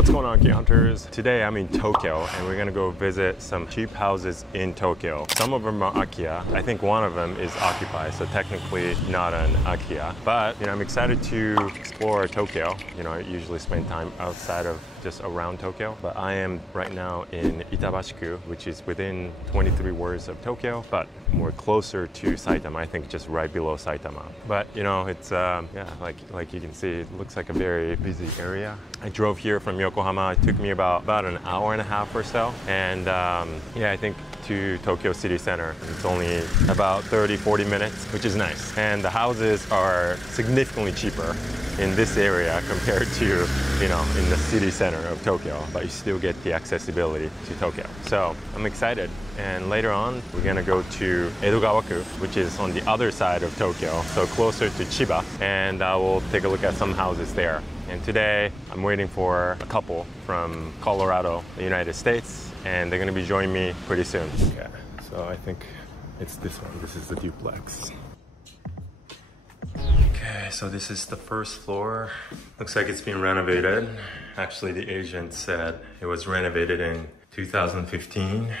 What's going on, Key Hunters? Today I'm in Tokyo and we're gonna go visit some cheap houses in Tokyo. Some of them are akiya. I think one of them is occupied, so technically not an akiya. But I'm excited to explore Tokyo. I usually spend time outside of just around Tokyo, but I am right now in Itabashiku, which is within 23 wards of Tokyo, but more closer to Saitama. I think just right below Saitama. But it's like you can see, it looks like a very busy area. I drove here from Yokohama. It took me about an hour and a half or so, and I think to Tokyo City Center. It's only about 30-40 minutes, which is nice. And the houses are significantly cheaper in this area compared to, in the city center of Tokyo, but you still get the accessibility to Tokyo. So I'm excited. And later on, we're gonna go to Edogawaku, which is on the other side of Tokyo, so closer to Chiba, and I will take a look at some houses there. And today, I'm waiting for a couple from Colorado, the United States, and they're gonna be joining me pretty soon. Okay, so I think it's this one. This is the duplex. Okay, so this is the first floor. Looks like it's been renovated. Actually, the agent said it was renovated in 2015.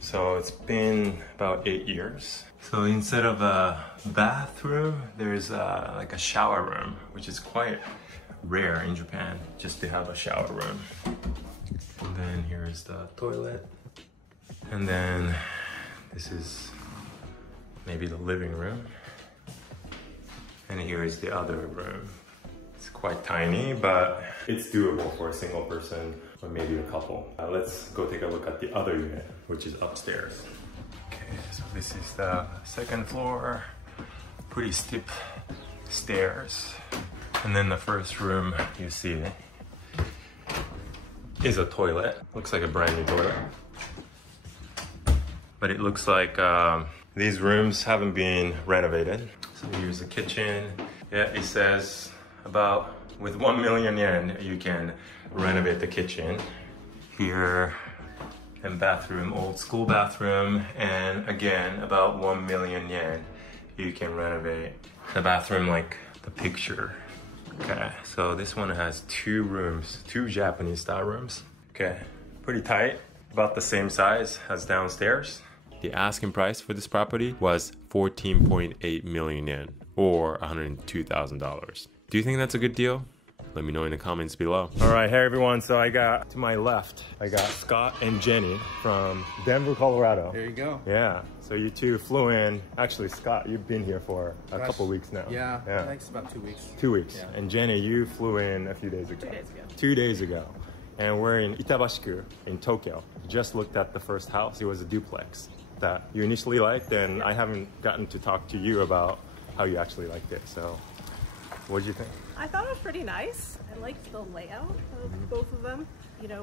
So it's been about 8 years. So instead of a bathroom, there's like a shower room, which is quite rare in Japan, just to have a shower room. And then here's the toilet. And then this is maybe the living room. And here is the other room. It's quite tiny, but it's doable for a single person or maybe a couple. Let's go take a look at the other unit, which is upstairs. Okay, so this is the second floor. Pretty steep stairs. And then the first room you see is a toilet. Looks like a brand new toilet. But it looks like these rooms haven't been renovated. So here's the kitchen. Yeah, it says about with 1 million yen, you can renovate the kitchen. Here, and bathroom, old school bathroom. And again, about 1 million yen, you can renovate the bathroom like the picture. Okay, so this one has 2 rooms, 2 Japanese style rooms. Okay, pretty tight, about the same size as downstairs. The asking price for this property was 14.8 million yen, or $102,000. Do you think that's a good deal? Let me know in the comments below. All right, hey everyone, so I got to my left, I got Scott and Jenny from Denver, Colorado. There you go. Yeah, so you two flew in. Actually, Scott, you've been here for a couple weeks now. Yeah, I think it's about 2 weeks. 2 weeks. Yeah. And Jenny, you flew in a few days ago. 2 days ago. 2 days ago. And we're in Itabashiku in Tokyo. Just looked at the first house. It was a duplex that you initially liked, and I haven't gotten to talk to you about how you actually liked it. So what did you think? I thought it was pretty nice. I liked the layout of both of them.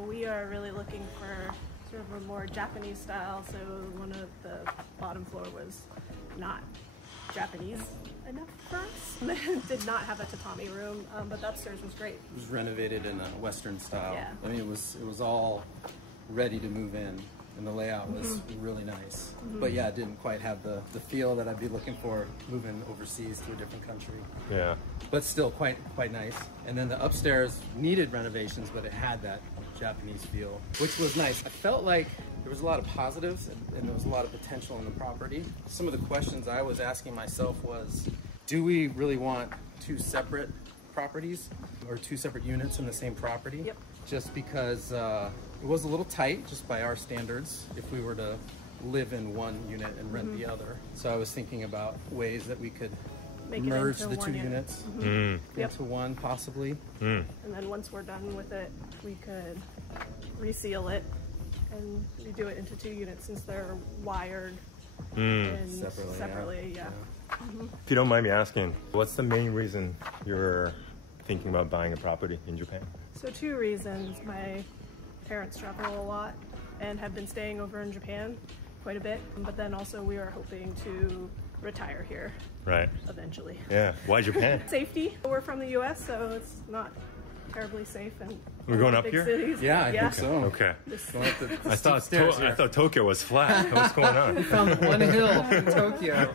We are really looking for sort of a more Japanese style, so one of the bottom floor was not Japanese enough for us. Did not have a tatami room, but the upstairs was great. It was renovated in a Western style. Yeah. I mean, it was all ready to move in, and the layout was really nice. But yeah, it didn't quite have the feel that I'd be looking for moving overseas to a different country. Yeah. But still quite nice. And then the upstairs needed renovations, but it had that Japanese feel, which was nice. I felt like there was a lot of positives and there was a lot of potential in the property. Some of the questions I was asking myself was, do we really want 2 separate properties or 2 separate units in the same property? Yep. Just because it was a little tight, just by our standards, if we were to live in one unit and rent the other. So I was thinking about ways that we could merge the 2 units into one, possibly. And then once we're done with it, we could reseal it and redo it into 2 units since they're wired and separately. Yeah. If you don't mind me asking, what's the main reason you're thinking about buying a property in Japan? So 2 reasons. My parents travel a lot and have been staying over in Japan quite a bit, but then also we are hoping to retire here. Right. Eventually. Yeah. Why Japan? Safety. We're from the US, so it's not terribly safe and we're going up big here? Cities. Yeah, I think so. Okay. I thought Tokyo was flat. What's going on? We found one hill in Tokyo.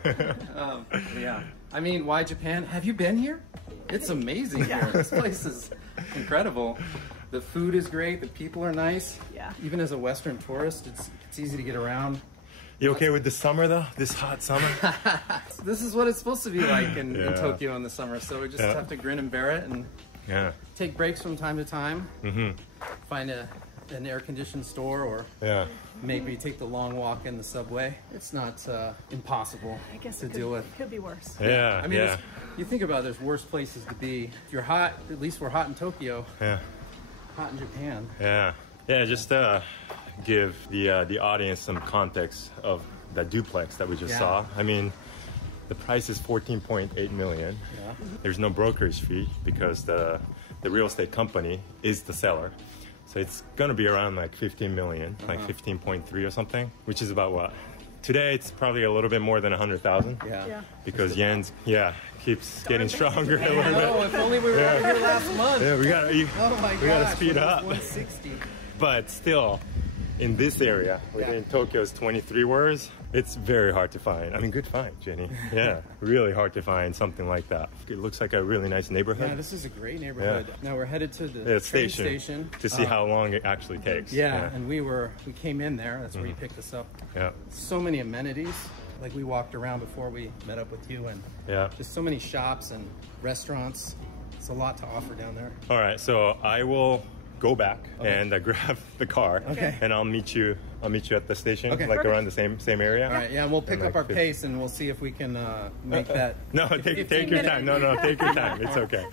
Yeah. I mean, why Japan? Have you been here? It's amazing here. This place is incredible. The food is great. The people are nice. Yeah. Even as a Western tourist, it's easy to get around. You okay with the summer though? This hot summer? This is what it's supposed to be like in Tokyo in the summer. So we just Yeah. have to grin and bear it and Yeah. take breaks from time to time. Find an air-conditioned store or Yeah. maybe take the long walk in the subway. It's not impossible I guess to it deal with. could be worse. Yeah. I mean, yeah. you think about it, there's worse places to be. If you're hot, at least we're hot in Tokyo, Yeah. hot in Japan. Yeah. Yeah. Just give the audience some context of that duplex that we just Yeah. saw. I mean, the price is 14.8 million. Yeah. There's no brokerage fee because the real estate company is the seller. So it's gonna be around like 15 million, like 15.3 or something, which is about what? Today it's probably a little bit more than 100,000. Yeah. Yeah. Because yen's keeps getting stronger a little bit. Oh, if only we were over here last month. Yeah, we gotta Oh my gosh, we gotta speed it was up. 160. But still, in this area, within Tokyo's 23 wards, it's very hard to find. I mean, good find, Jenny. Yeah, really hard to find something like that. It looks like a really nice neighborhood. Yeah, this is a great neighborhood. Now we're headed to the train station station to see how long it actually takes. Yeah, and we came in there. That's where Mm-hmm. you picked us up. Yeah. So many amenities. Like we walked around before we met up with you, and Yeah. just so many shops and restaurants. It's a lot to offer down there. All right, so I will go back and grab the car, Okay. and I'll meet you at the station, Okay. like Perfect. around the same area. All right, yeah, and we'll pick And up like our 50. pace, and we'll see if we can make that. No, take your time. No, take your time. It's okay.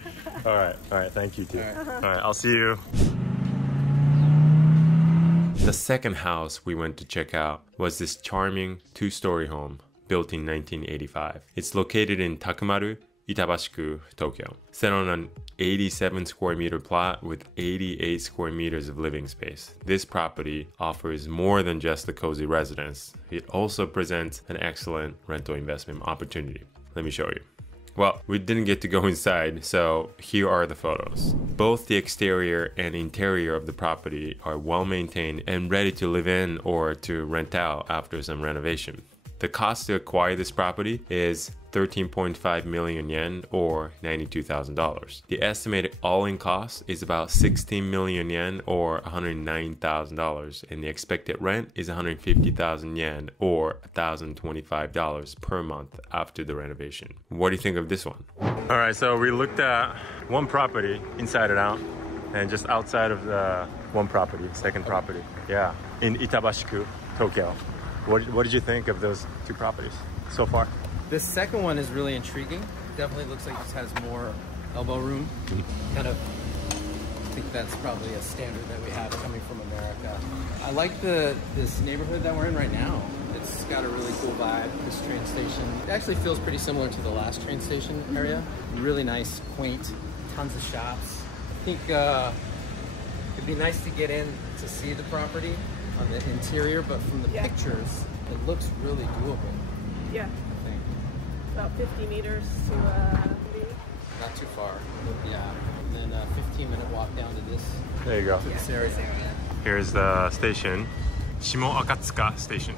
All right. Thank you, too. All right, I'll see you. The second house we went to check out was this charming two-story home built in 1985. It's located in Takumaru, Itabashiku, Tokyo. Set on an 87 square meter plot with 88 square meters of living space. This property offers more than just a cozy residence. It also presents an excellent rental investment opportunity. Let me show you. Well, we didn't get to go inside, so here are the photos. Both the exterior and interior of the property are well maintained and ready to live in or to rent out after some renovation. The cost to acquire this property is 13.5 million yen or $92,000. The estimated all-in cost is about 16 million yen or $109,000, and the expected rent is 150,000 yen or $1,025 per month after the renovation. What do you think of this one? All right, so we looked at one property inside and out, and just outside of the one property, second property, yeah, in Itabashiku, Tokyo. What did you think of those two properties so far? This second one is really intriguing. Definitely looks like this has more elbow room. Kind of, I think that's probably a standard that we have coming from America. I like this neighborhood that we're in right now. It's got a really cool vibe. This train station, it actually feels pretty similar to the last train station area. Really nice, quaint, tons of shops. I think it'd be nice to get in to see the property on the interior, but from the pictures, it looks really doable. Yeah. I think. About 50 meters to Not too far. Yeah. And then a 15-minute walk down to this, There you go. this area. Here's the station, Shimo Akatsuka Station.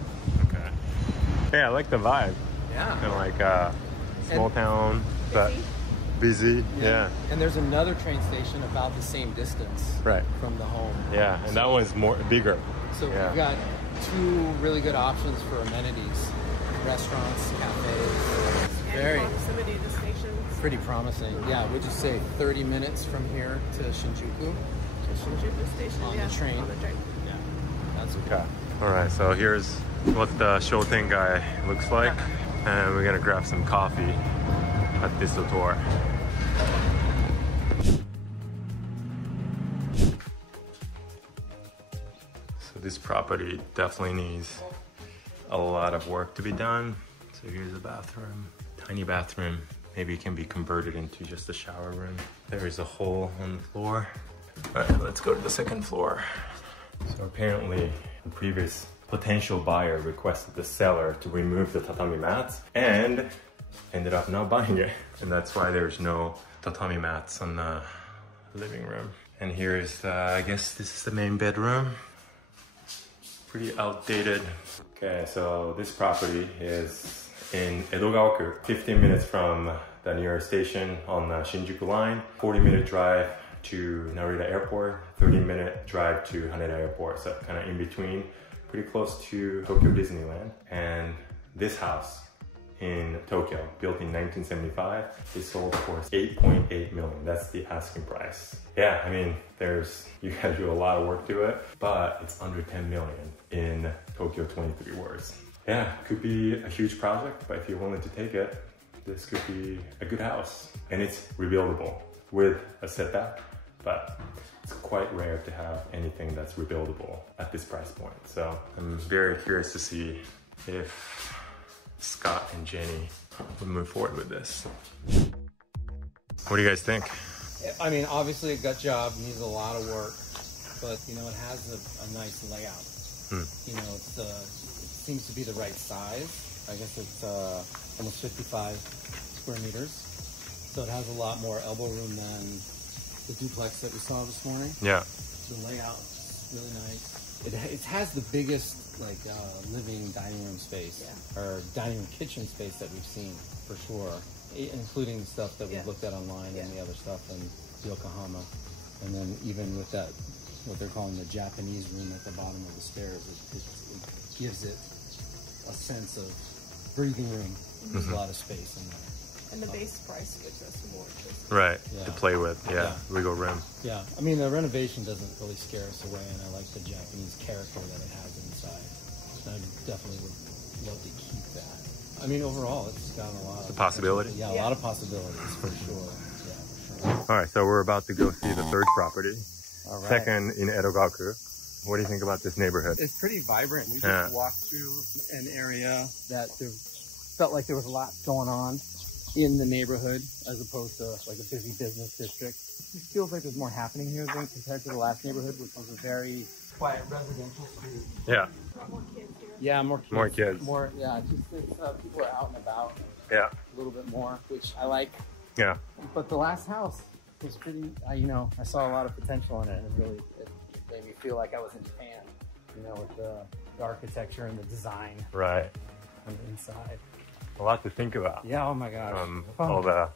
Okay. Yeah, I like the vibe. Yeah. Kind of like small town, but busy. Yeah. And there's another train station about the same distance Right. from the home. Yeah, and that one's bigger. So Yeah. we've got two really good options for amenities. Restaurants, cafes. Very proximity to stations. pretty promising. Yeah, would you say 30 minutes from here to Shinjuku? To Shinjuku Station. On the yeah. train. On the train. Yeah. That's cool. Okay. All right, so here's what the Shoten guy looks like, and we're gonna grab some coffee at this tour. So this property definitely needs a lot of work to be done. So here's a bathroom, tiny bathroom. Maybe it can be converted into just a shower room. There is a hole on the floor. All right, let's go to the second floor. So apparently the previous potential buyer requested the seller to remove the tatami mats and ended up not buying it. And that's why there's no tatami mats on the living room. And here's, I guess this is the main bedroom. Pretty outdated. Okay, so this property is in Edogaoku, 15 minutes from the nearest station on the Shinjuku line, 40-minute drive to Narita Airport, 30-minute drive to Haneda Airport. So kind of in between, pretty close to Tokyo Disneyland. And this house in Tokyo, built in 1975, is sold for 8.8 million. That's the asking price. Yeah, I mean, you gotta do a lot of work to it, but it's under 10 million in Tokyo 23 words. Yeah, could be a huge project, but if you're willing to take it, this could be a good house. And it's rebuildable with a setback, but it's quite rare to have anything that's rebuildable at this price point. So I'm very curious to see if Scott and Jenny will move forward with this. What do you guys think? I mean, obviously a gut job, needs a lot of work, but you know, it has a nice layout. You know, it seems to be the right size. I guess it's almost 55 square meters. So it has a lot more elbow room than the duplex that we saw this morning. Yeah. The layout is really nice. It has the biggest living dining room space, or dining room kitchen space that we've seen for sure, including stuff that we've looked at online and the other stuff in Yokohama. And then even with that, what they're calling the Japanese room at the bottom of the stairs, it gives it a sense of breathing room. There's a lot of space in there. And the base price gives us more choice. Right, to play with, wiggle room. Yeah, I mean, the renovation doesn't really scare us away, and I like the Japanese character that it has inside. I definitely would love to keep that. I mean, overall, it's got a lot of possibility. Yeah, a lot of possibilities for sure. Yeah, for sure. All right, so we're about to go see the third property. All right. Second in Edogaku. What do you think about this neighborhood? It's pretty vibrant. We just walked through an area that there felt like there was a lot going on in the neighborhood as opposed to like a busy business district. It feels like there's more happening here than compared to the last neighborhood, which was a very quiet residential street. Yeah. More kids here. Yeah, more kids. More kids. More, yeah, just people are out and about. Yeah. A little bit more, which I like. Yeah. But the last house was pretty, you know, I saw a lot of potential in it, and really it made me feel like I was in Japan, you know, with the architecture and the design. Right. On the inside. A lot to think about. Yeah, oh my gosh. All the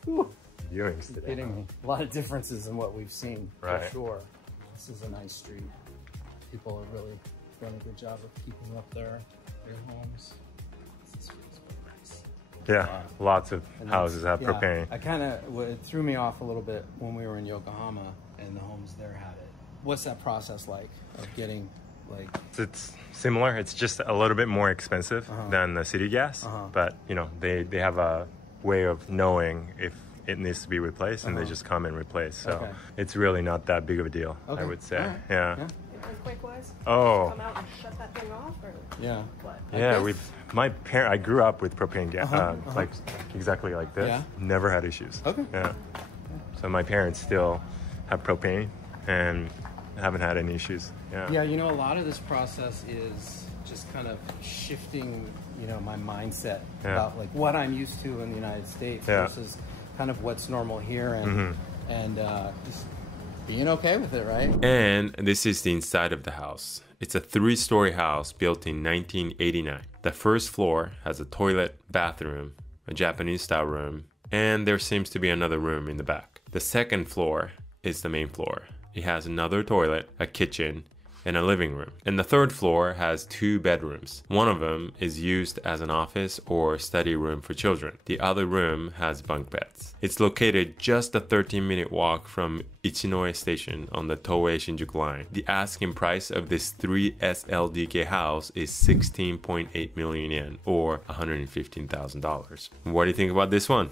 viewings today. You're kidding me. A lot of differences in what we've seen, right. for sure. This is a nice street. People are really doing a good job of keeping up their homes. This feels very nice. Yeah, lots of houses have propane. It threw me off a little bit when we were in Yokohama and the homes there had it. What's that process like of getting, like... It's similar. It's just a little bit more expensive than the city gas, but you know, they have a way of knowing if it needs to be replaced, and they just come and replace. So it's really not that big of a deal, I would say. Right. Yeah. Earthquake-wise? Oh. Come out and shut that thing off, or what? Yeah, I grew up with propane gas, like exactly like this. Yeah. Never had issues. Okay. Yeah. So my parents still have propane and haven't had any issues. Yeah. Yeah, you know, a lot of this process is just kind of shifting, you know, my mindset about like what I'm used to in the United States versus kind of what's normal here, and just being okay with it, right? And this is the inside of the house. It's a 3-story house built in 1989. The first floor has a toilet, bathroom, a Japanese style room, and there seems to be another room in the back. The second floor is the main floor. It has another toilet, a kitchen, and a living room. And the third floor has 2 bedrooms. One of them is used as an office or study room for children. The other room has bunk beds. It's located just a 13-minute walk from Ichinoe Station on the Toei Shinjuku line. The asking price of this 3 SLDK house is 16.8 million yen, or $115,000. What do you think about this one?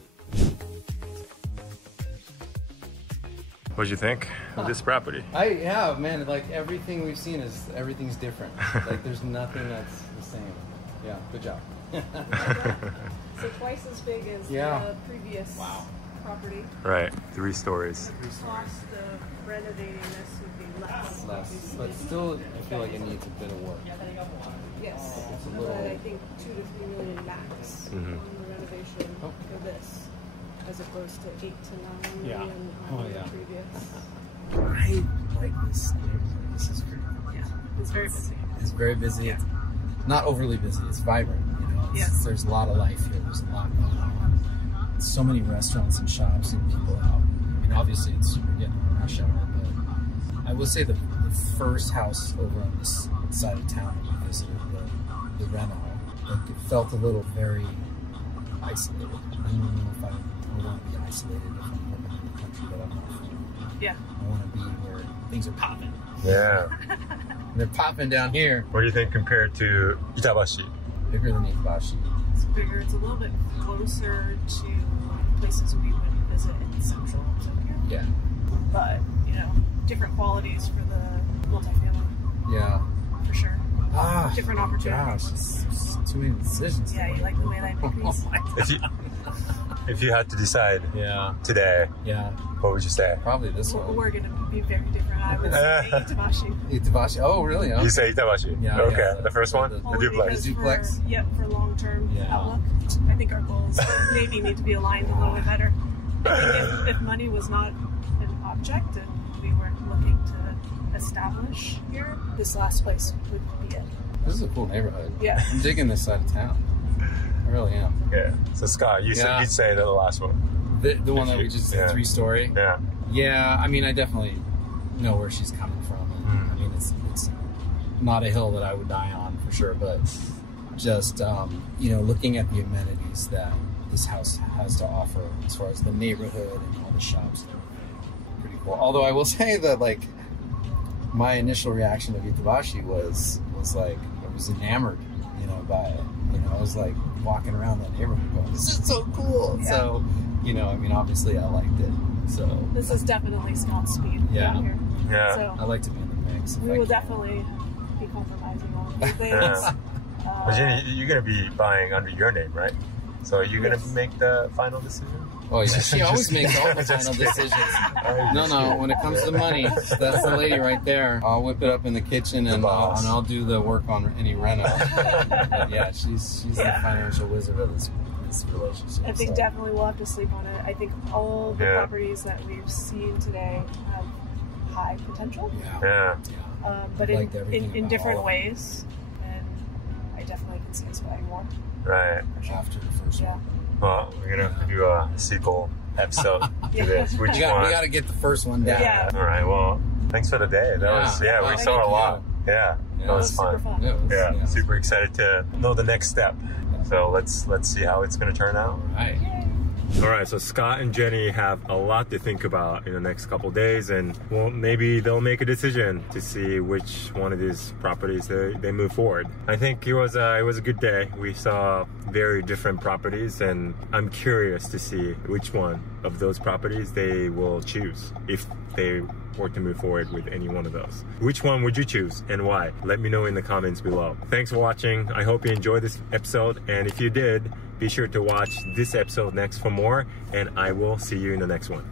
What'd you think of this property? Yeah, man, like everything we've seen everything's different. Like there's nothing that's the same. Yeah, good job. So twice as big as the previous property. Right, 3 stories. The cost of renovating this would be less. But still, I feel like it needs a bit of work. Yes, It's a but little... I think 2 to 3 million max on the renovation for this, as opposed to 8 to 9 million on the previous. I like this neighborhood. This is great. Yeah, it's very busy. It's very busy. It's not overly busy. It's vibrant. You know, there's a lot of life here. There's a lot going on. So many restaurants and shops and people out. I mean, obviously we're getting rush hour, I will say the first house over on this side of town that we visited, the Reno, like it felt a little very isolated. I don't know if I would want to be isolated if I'm living in a country that I'm not from. Yeah. I want to be where things are popping. Yeah. They're popping down here. What do you think compared to Itabashi? Bigger than Itabashi. It's bigger. It's a little bit closer to places we would visit in central Tokyo. Yeah. But, you know, different qualities for the multifamily. Yeah. For sure. Ah, Different opportunities. Gosh, it's too many decisions. Yeah, you like the way that I pick these? If you had to decide today, Yeah. what would you say? Probably this one. We're going to be very different. I would say Itabashi. Itabashi. Oh, really? Okay. You say Itabashi? Yeah, Okay, yeah. the first one? The Only duplex? because Duplex? for long-term Yeah. outlook. I think our goals maybe need to be aligned a little bit better. I think if money was not an object and we were looking to establish here, this last place would be it. This is a cool neighborhood. Yeah. I'm digging this side of town. I really am. Yeah. So Scott, you'd say the last one. The one that we just did, 3-story. Yeah. Yeah, I mean, I definitely know where she's coming from. I mean, it's not a hill that I would die on for sure, but just, you know, looking at the amenities that this house has to offer as far as the neighborhood and all the shops and everything. Pretty cool. Although I will say that, like, my initial reaction to Itabashi was like, I was enamored, you know, by it. You know, I was like walking around that neighborhood going, this is so cool. Yeah. So, you know, I mean, obviously I liked it. So this is definitely Scott's speed down here. Yeah. So I like to be in the mix. we will definitely be compromising on a few things. Yeah. But Jenny, you're going to be buying under your name, right? So are you going to make the final decision? Oh, yeah. She always makes all the final decisions. No, when it comes to money, that's the lady right there. I'll whip it up in the kitchen and I'll do the work on any reno. But yeah, she's the financial wizard of this relationship. I think definitely we'll have to sleep on it. I think all the properties that we've seen today have high potential. Yeah. But in different ways. And I definitely can see us buying more. Right. After the first one. Well, we're going to have to do a sequel episode to this. Which one? We got to get the first one down. Yeah. All right. Well, thanks for the day. That was, we saw a lot. Yeah. That was fun. Super fun. Super excited to know the next step. So let's see how it's going to turn out. All right, so Scott and Jenny have a lot to think about in the next couple days, and well, maybe they'll make a decision to see which one of these properties they move forward. I think it was a good day. We saw very different properties, and I'm curious to see which one of those properties they will choose if they were to move forward with any one of those. Which one would you choose and why? Let me know in the comments below. Thanks for watching. I hope you enjoyed this episode, and if you did, be sure to watch this episode next for more, and I will see you in the next one.